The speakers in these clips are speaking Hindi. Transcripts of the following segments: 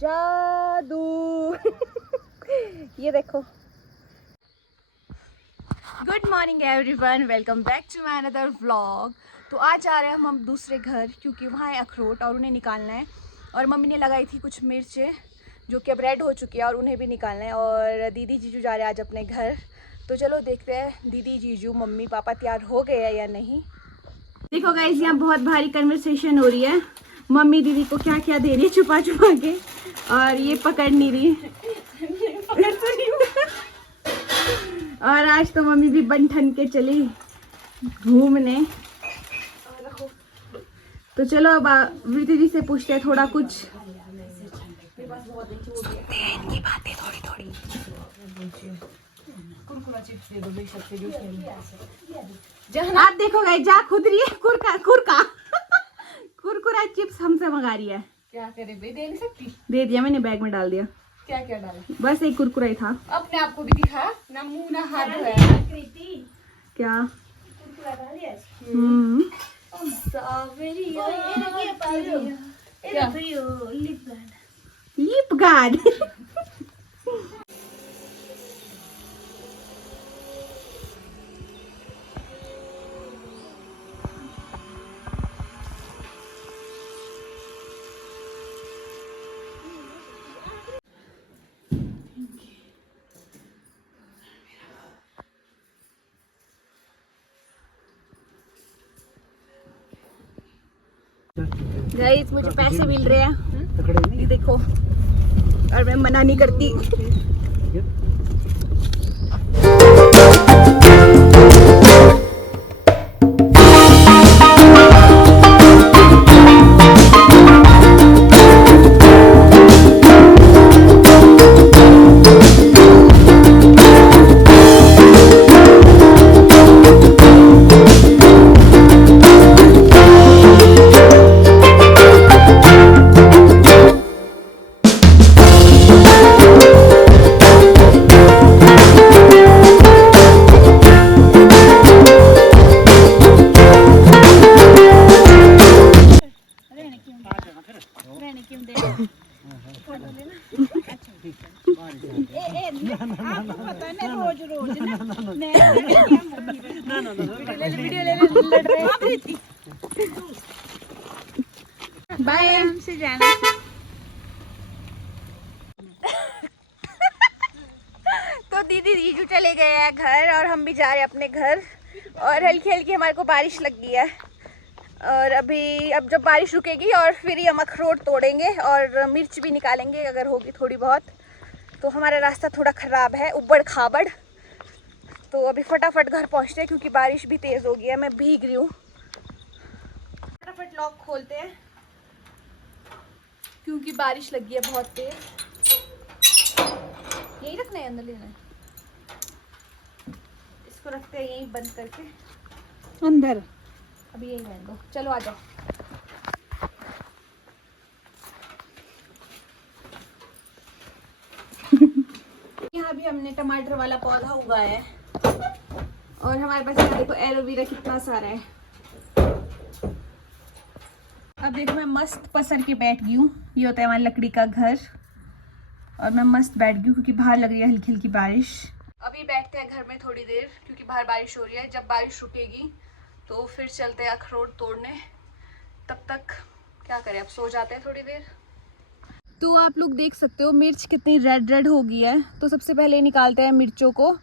जादू। ये देखो। Good morning everyone, welcome back to my another vlog. तो आज आ रहे हैं हम दूसरे घर, क्योंकि वहाँ है अखरोट और उन्हें निकालना है। और मम्मी ने लगाई थी कुछ मिर्चें जो कि अब रेड हो चुकी है और उन्हें भी निकालना है। और दीदी जीजू जा रहे हैं आज अपने घर। तो चलो देखते हैं दीदी जीजू मम्मी पापा तैयार हो गए हैं या नहीं। देखो गाइस, यहाँ बहुत भारी कन्वर्सेशन हो रही है। मम्मी दीदी को क्या क्या दे रही है छुपा छुपा के, और ये पकड़ नहीं रही। और आज तो मम्मी भी बन ठन के चली घूमने। तो चलो अब विधि जी से पूछते हैं थोड़ा कुछ, सुनते हैं इनकी बातें थोड़ी थोड़ी। आप देखो गए जा खुद रही है कुरकुरा चिप्स हमसे मंगा रही है। क्या करे बे, दे नहीं सकती। दे दिया मैंने, बैग में डाल दिया। क्या क्या डाला? बस एक कुरकुरा ही था। अपने आप को भी दिखा ना, मुंह ना हाथ धोया। क्या? Lip guard. गाइस मुझे पैसे मिल रहे हैं, ये देखो, और मैं मना नहीं करती। बाय से जाना। तो दीदी जीजू चले गए हैं घर और हम भी जा रहे हैं अपने घर। और हल्की हल्की हमारे को बारिश लग गई है। और अब जब बारिश रुकेगी और फिर ही हम अखरोट तोड़ेंगे और मिर्च भी निकालेंगे अगर होगी थोड़ी बहुत। तो हमारा रास्ता थोड़ा ख़राब है, उबड़ खाबड़। तो अभी फटाफट घर पहुंचते हैं क्योंकि बारिश भी तेज़ हो गई है, मैं भीग रही हूँ। फटाफट लॉक खोलते हैं क्योंकि बारिश लगी है बहुत तेज। यही रखना है, अंदर लेना है, इसको रखते हैं यही बंद करके अंदर। अभी यही रहने दो, चलो आ जाओ। यहाँ भी हमने टमाटर वाला पौधा उगाया है और हमारे पास यहाँ देखो एलोवेरा कितना सारा है। अब देखो मैं मस्त पसर के बैठ गई हूँ। ये होता है हमारी लकड़ी का घर और मैं मस्त बैठ गई हूँ क्योंकि बाहर लग रही है हल्की हल्की बारिश। अभी बैठते हैं घर में थोड़ी देर क्योंकि बाहर बारिश हो रही है। जब बारिश रुकेगी तो फिर चलते हैं अखरोट तोड़ने। तब तक क्या करें, अब सो जाते हैं थोड़ी देर। तो आप लोग देख सकते हो मिर्च कितनी रेड रेड हो गई है। तो सबसे पहले निकालते हैं मिर्चों को,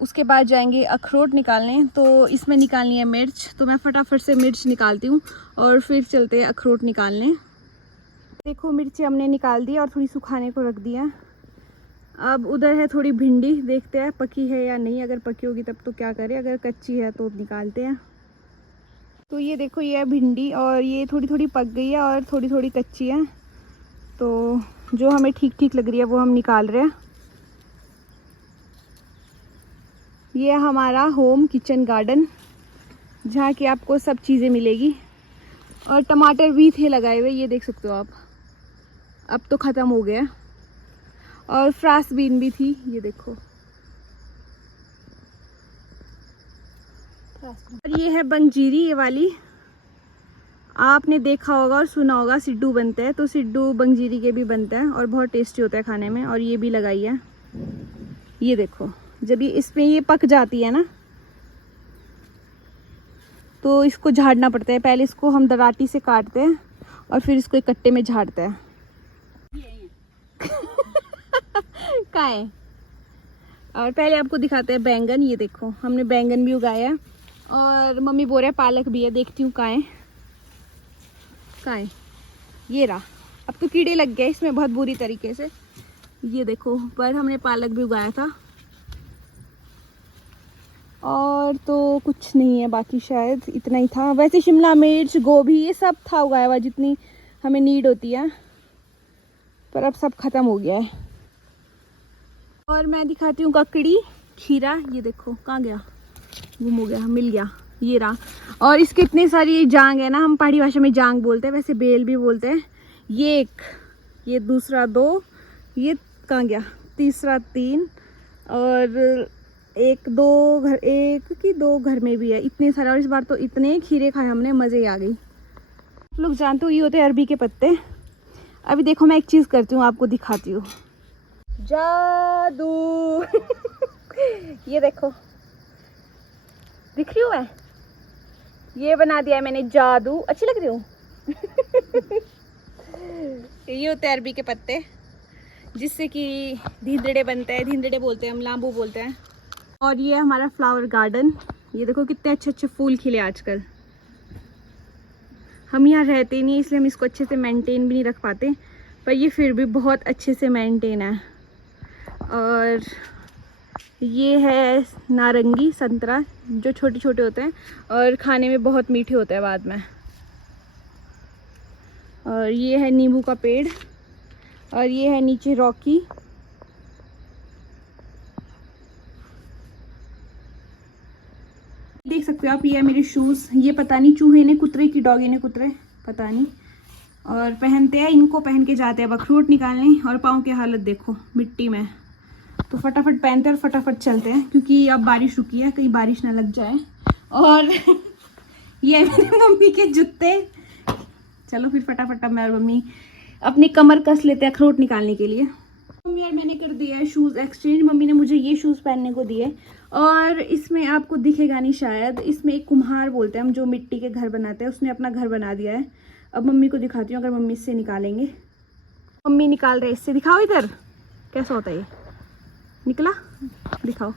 उसके बाद जाएंगे अखरोट निकालने। तो इसमें निकालनी है मिर्च, तो मैं फटाफट से मिर्च निकालती हूँ और फिर चलते हैं अखरोट निकालने। देखो मिर्ची हमने निकाल दी और थोड़ी सुखाने को रख दिया। अब उधर है थोड़ी भिंडी, देखते हैं पकी है या नहीं। अगर पकी होगी तब तो क्या करें, अगर कच्ची है तो निकालते हैं। तो ये देखो ये है भिंडी और ये थोड़ी थोड़ी पक गई है और थोड़ी थोड़ी कच्ची है। तो जो हमें ठीक ठीक लग रही है वो हम निकाल रहे हैं। ये हमारा होम किचन गार्डन जहाँ की आपको सब चीज़ें मिलेगी। और टमाटर भी थे लगाए हुए, ये देख सकते हो आप, अब तो ख़त्म हो गया। और फ्रांस बीन भी थी, ये देखो। और ये है बंजीरी, ये वाली। आपने देखा होगा और सुना होगा सिड्डू बनते हैं, तो सिड्डू बंजीरी के भी बनते हैं और बहुत टेस्टी होता है खाने में। और ये भी लगाई है, ये देखो, जब ये इसमें ये पक जाती है ना तो इसको झाड़ना पड़ता है। पहले इसको हम दराटी से काटते हैं और फिर इसको एक कट्टे में झाड़ते हैं। कहाँ है? और पहले आपको दिखाते हैं बैंगन। ये देखो, हमने बैंगन भी उगाया है और मम्मी बोल रहे पालक भी है। देखती हूँ कहाँ है, कहाँ है? ये रहा। अब तो कीड़े लग गए इसमें बहुत बुरी तरीके से। ये देखो, पर हमने पालक भी उगाया था। और तो कुछ नहीं है बाकी, शायद इतना ही था। वैसे शिमला मिर्च, गोभी, ये सब था उगाया हुआ जितनी हमें नीड होती है, पर अब सब खत्म हो गया है। और मैं दिखाती हूँ ककड़ी, खीरा। ये देखो कहाँ गया, गुम हो गया, मिल गया, ये रहा। और इसके इतने सारी जांग है ना, हम पहाड़ी भाषा में जांग बोलते हैं, वैसे बेल भी बोलते हैं। ये एक, ये दूसरा 2, ये कहाँ गया, तीसरा 3, और एक 2 घर, एक की 2 घर में भी है। इतने सारे, और इस बार तो इतने खीरे खाए हमने, मज़े ही आ गई। आप लोग जानते हो ये होते हैं अरबी के पत्ते। अभी देखो मैं एक चीज़ करती हूँ, आपको दिखाती हूँ। जादू ये देखो, दिख रही हूँ मैं? ये बना दिया है मैंने जादू। अच्छी लग रही हूँ? ये होते हैं अरबी के पत्ते, जिससे कि धींदड़े बनते हैं। धींदड़े बोलते हैं हम, लांबू बोलते हैं। और ये हमारा फ्लावर गार्डन। ये देखो कितने अच्छे अच्छे फूल खिले आजकल। हम यहाँ रहते नहीं, इसलिए हम इसको अच्छे से मेंटेन भी नहीं रख पाते, पर ये फिर भी बहुत अच्छे से मेंटेन है। और ये है नारंगी, संतरा, जो छोटे छोटे होते हैं और खाने में बहुत मीठे होते हैं बाद में। और ये है नींबू का पेड़, और ये है नीचे रॉकी। देख सकते हो आप, ये है मेरे शूज़। ये पता नहीं चूहे ने कुतरे की डॉगी ने कुतरे, पता नहीं। और पहनते हैं इनको, पहन के जाते हैं अखरोट निकालने। और पाँव की हालत देखो मिट्टी में, तो फटाफट पहनते हैं और फटाफट चलते हैं, क्योंकि अब बारिश रुकी है, कहीं बारिश ना लग जाए। और ये मेरी मम्मी के जूते। चलो फिर फटाफट अब मैं और मम्मी अपनी कमर कस लेते हैं अखरोट निकालने के लिए। मम्मी यार मैंने कर दिया है शूज़ एक्सचेंज। मम्मी ने मुझे ये शूज़ पहनने को दिए, और इसमें आपको दिखेगा नहीं शायद, इसमें एक कुम्हार बोलते हैं हम, जो मिट्टी के घर बनाते हैं, उसने अपना घर बना दिया है। अब मम्मी को दिखाती हूँ, अगर मम्मी इससे निकालेंगे। मम्मी निकाल रहे इससे, दिखाओ इधर कैसा होता है। ये निकला, दिखाओ।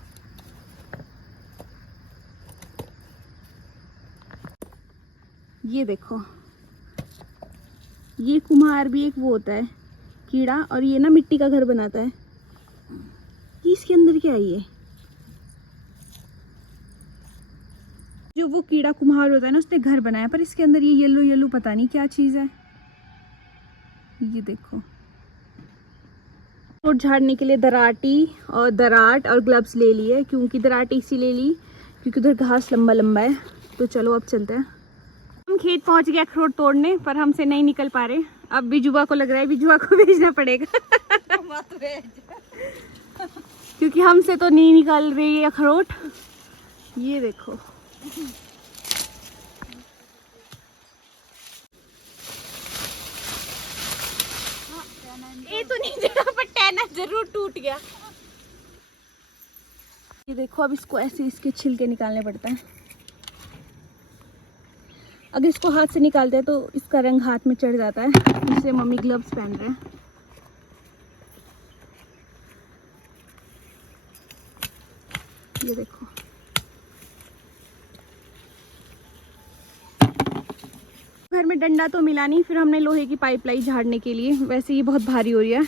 ये देखो, ये कुम्हार भी एक वो होता है कीड़ा, और ये ना मिट्टी का घर बनाता है। ये इसके अंदर क्या है? ये जो वो कीड़ा कुम्हार होता है ना, उसने घर बनाया, पर इसके अंदर ये येलो येलो पता नहीं क्या चीज़ है। ये देखो, और झाड़ने के लिए दराट और ग्लव्स ले लिए, क्योंकि दराटी इसी ले ली क्योंकि उधर घास लंबा लंबा है। तो चलो अब चलते हैं। हम खेत पहुंच गए अखरोट तोड़ने, पर हमसे नहीं निकल पा रहे। अब बिजुआ को लग रहा है बिजुआ को भेजना पड़ेगा क्योंकि हमसे तो नहीं निकल रही है अखरोट। ये देखो, ये तो नहीं जगह पर टैना जरूर टूट गया। ये देखो, अब इसको ऐसे इसके छिलके निकालने पड़ता है। अगर इसको हाथ से निकालते हैं तो इसका रंग हाथ में चढ़ जाता है, इसलिए मम्मी ग्लव्स पहन रहे हैं। ये देखो, घर में डंडा तो मिला नहीं, फिर हमने लोहे की पाइप लाई झाड़ने के लिए। वैसे ये बहुत भारी हो रही है,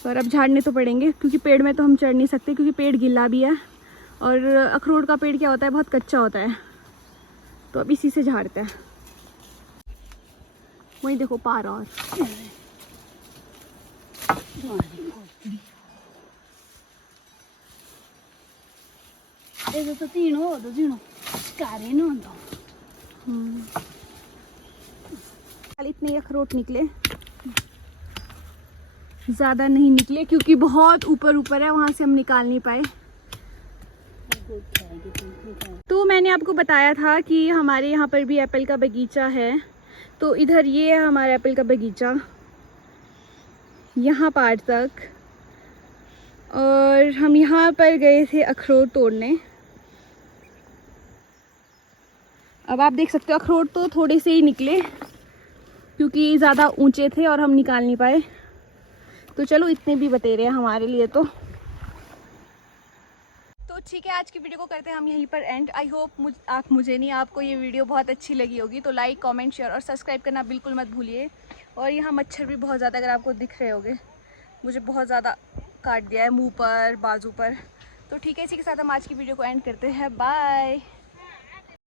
पर अब झाड़ने तो पड़ेंगे, क्योंकि पेड़ में तो हम चढ़ नहीं सकते, क्योंकि पेड़ गिल्ला भी है। और अखरोट का पेड़ क्या होता है, बहुत कच्चा होता है, तो अब इसी से झाड़ते हैं। वही देखो पारा, और तो तीनों हो, तो तीनों कारे ना होता। इतने अखरोट निकले, ज़्यादा नहीं निकले, क्योंकि बहुत ऊपर ऊपर है, वहाँ से हम निकाल नहीं पाए। तो मैंने आपको बताया था कि हमारे यहाँ पर भी एप्पल का बगीचा है, तो इधर ये है हमारा एप्पल का बगीचा, यहाँ पार तक। और हम यहाँ पर गए थे अखरोट तोड़ने। अब आप देख सकते हो अखरोट तो थोड़े से ही निकले क्योंकि ज़्यादा ऊंचे थे और हम निकाल नहीं पाए। तो चलो इतने भी बतेरे हैं हमारे लिए। तो ठीक है, आज की वीडियो को करते हैं हम यहीं पर एंड। आई होप आपको ये वीडियो बहुत अच्छी लगी होगी। तो लाइक, कमेंट, शेयर और सब्सक्राइब करना बिल्कुल मत भूलिए। और यहाँ मच्छर भी बहुत ज़्यादा, अगर आपको दिख रहे होंगे, मुझे बहुत ज़्यादा काट दिया है मुंह पर, बाजू पर। तो ठीक है, इसी के साथ हम आज की वीडियो को एंड करते हैं। बाय।